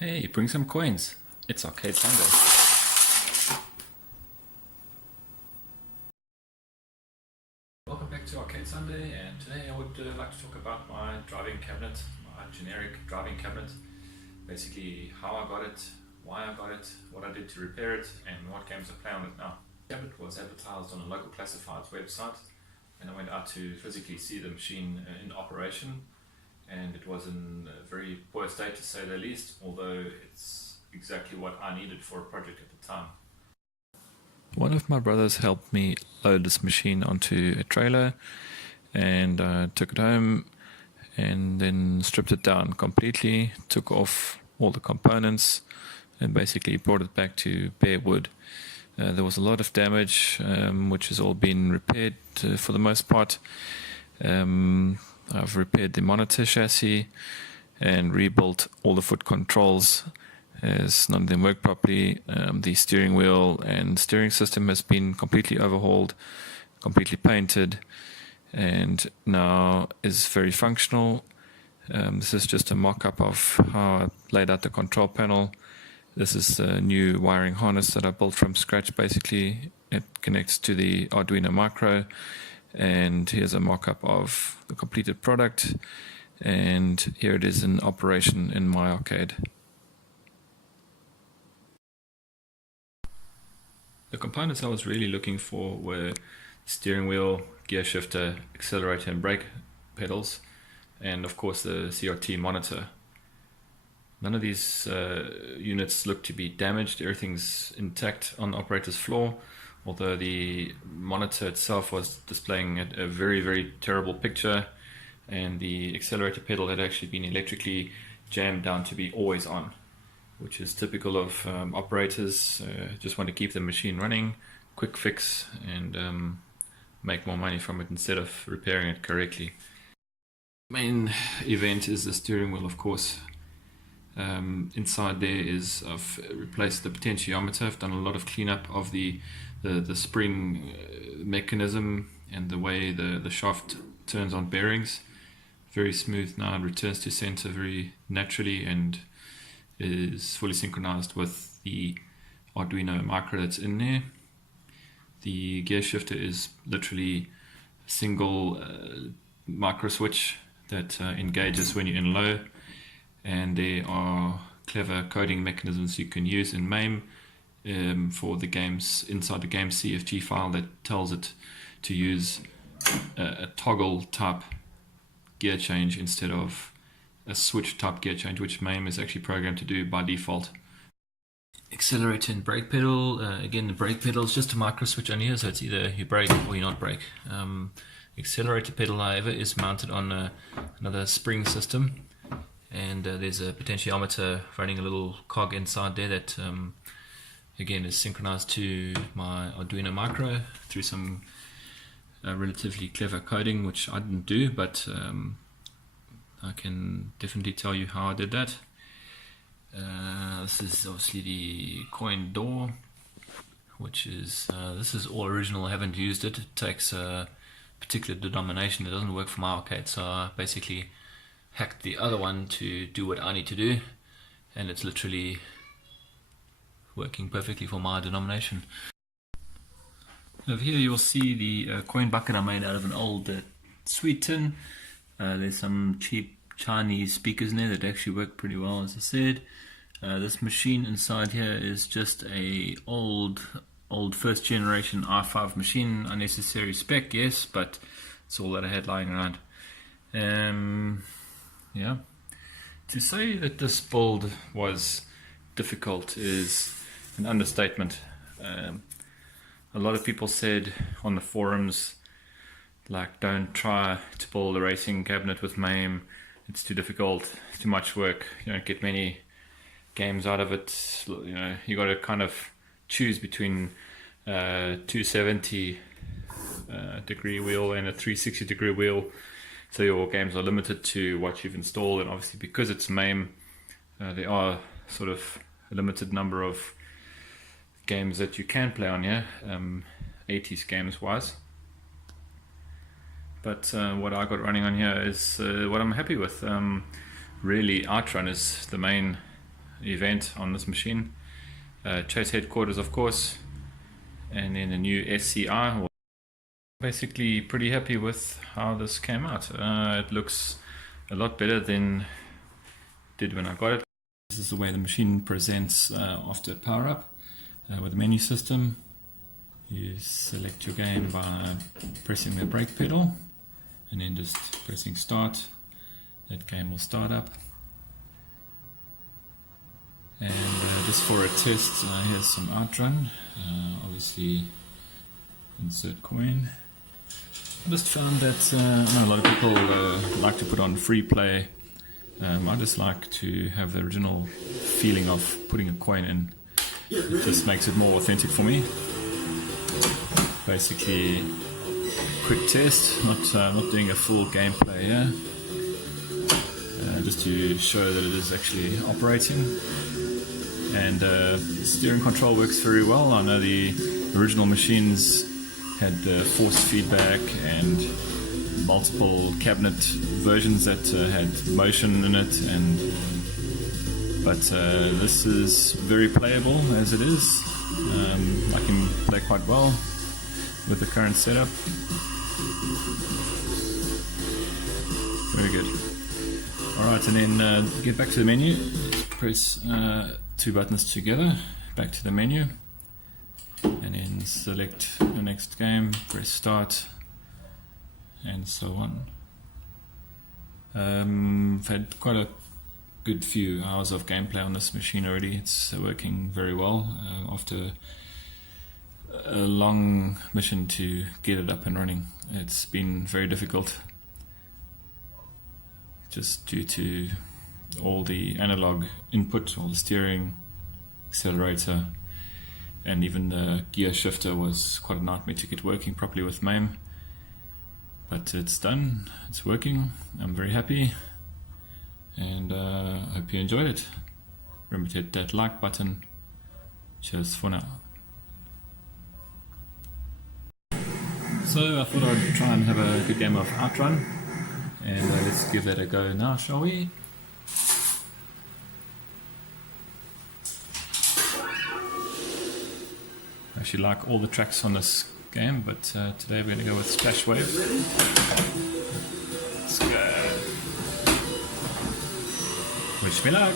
Hey, bring some coins. It's Arcade Sunday. Welcome back to Arcade Sunday, and today I would like to talk about my driving cabinet, my generic driving cabinet. Basically how I got it, why I got it, what I did to repair it, and what games I play on it now. The cabinet was advertised on a local classifieds website, and I went out to physically see the machine in operation, and it was in a very poor state to say the least, although it's exactly what I needed for a project at the time. One of my brothers helped me load this machine onto a trailer, and I took it home and then stripped it down completely, took off all the components and basically brought it back to bare wood. There was a lot of damage, which has all been repaired for the most part. I've repaired the monitor chassis and rebuilt all the foot controls as none of them work properly. The steering wheel and steering system has been completely overhauled, completely painted, and now is very functional. This is just a mock-up of how I laid out the control panel. This is a new wiring harness that I built from scratch basically. It connects to the Arduino micro, and here's a mock-up of the completed product, and here it is in operation in my arcade. The components I was really looking for were steering wheel, gear shifter, accelerator and brake pedals, and of course the CRT monitor. None of these units look to be damaged. Everything's intact on the operator's floor, although the monitor itself was displaying a very, very terrible picture, and the accelerator pedal had actually been electrically jammed down to be always on, which is typical of operators. Just want to keep the machine running, quick fix, and make more money from it instead of repairing it correctly. Main event is the steering wheel, of course. Inside there is I've replaced the potentiometer. I've done a lot of cleanup of the spring mechanism and the way the shaft turns on bearings. Very smooth now, and returns to center very naturally, and is fully synchronized with the Arduino micro that's in there. The gear shifter is literally a single micro switch that engages when you're in low, and there are clever coding mechanisms you can use in MAME for the games, inside the game CFG file, that tells it to use a toggle type gear change instead of a switch type gear change, which MAME is actually programmed to do by default. Accelerator and brake pedal. Again, the brake pedal is just a micro switch on here, so it's either you brake or you not brake. Accelerator pedal, however, is mounted on another spring system, and there's a potentiometer running a little cog inside there that again is synchronized to my Arduino micro through some relatively clever coding, which I didn't do, but I can definitely tell you how I did that. This is obviously the coin door, which is this is all original. I haven't used it. It takes a particular denomination that doesn't work for my arcade, so I basically hacked the other one to do what I need to do, and it's literally working perfectly for my denomination. Over here you'll see the coin bucket I made out of an old sweet tin. There's some cheap Chinese speakers in there that actually work pretty well, as I said. This machine inside here is just a old first generation i5 machine. Unnecessary spec, yes, but it's all that I had lying around. Yeah, to say that this build was difficult is an understatement. A lot of people said on the forums, like, don't try to build a racing cabinet with MAME, it's too difficult, it's too much work, you don't get many games out of it. You know, you got to kind of choose between 270 degree wheel and a 360 degree wheel, so your games are limited to what you've installed. And obviously because it's MAME, there are sort of a limited number of games that you can play on here, 80s games wise. But what I got running on here is what I'm happy with. Really, Outrun is the main event on this machine. Chase headquarters, of course, and then a new SCI. Basically pretty happy with how this came out. It looks a lot better than it did when I got it. This is the way the machine presents after power up. With the menu system, you select your game by pressing the brake pedal and then just pressing start. That game will start up. And just for a test, here's some outrun. Obviously insert coin. I just found that I know a lot of people like to put on free play. I just like to have the original feeling of putting a coin in. It just makes it more authentic for me. Basically, quick test, not doing a full gameplay here, just to show that it is actually operating. And the steering control works very well. I know the original machines had force feedback and multiple cabinet versions that had motion in it, but this is very playable as it is. I can play quite well with the current setup. Very good. Alright, and then get back to the menu. Press two buttons together, back to the menu, and then select the next game, press start, and so on. I've had quite a good few hours of gameplay on this machine already. It's working very well after a long mission to get it up and running. It's been very difficult just due to all the analog input, all the steering, accelerator, and even the gear shifter was quite a nightmare to get working properly with MAME. But it's done, it's working, I'm very happy, and I hope you enjoyed it. Remember to hit that like button. Cheers for now. So I thought I'd try and have a good game of Outrun, and let's give that a go now, shall we? I actually like all the tracks on this game, but today we're going to go with Splash Wave. Let's go. Wish me luck.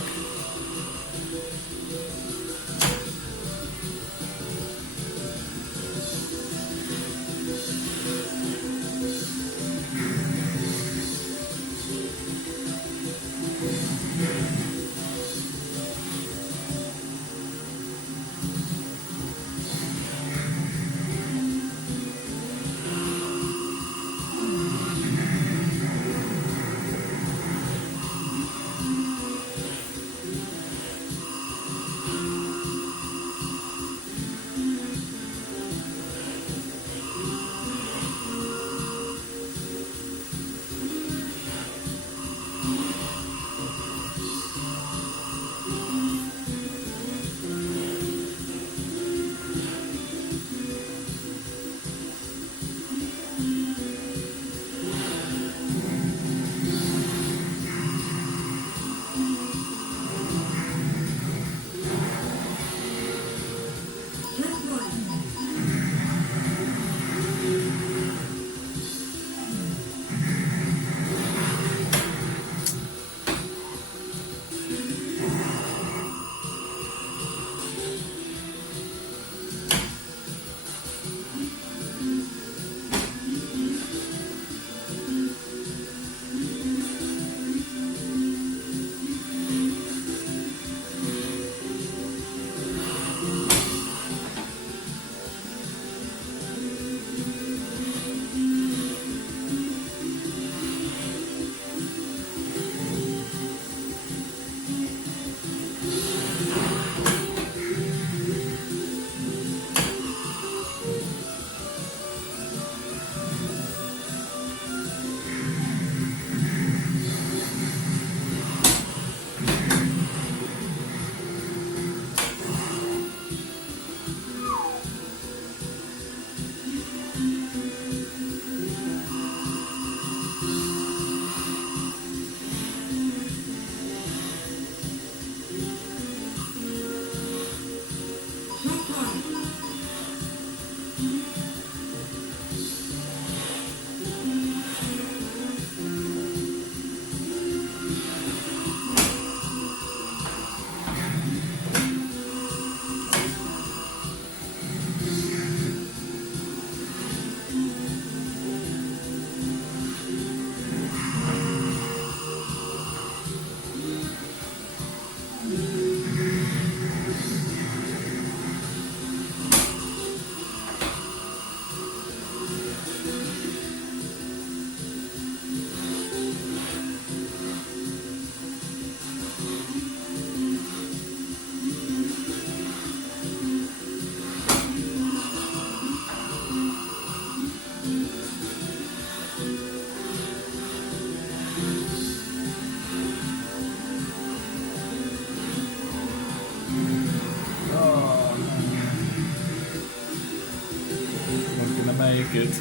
Make it.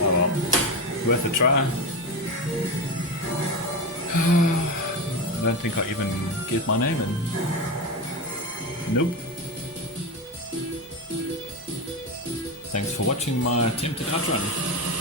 Oh well, worth a try. I don't think I even get my name in. Nope. Thanks for watching my attempted outrun.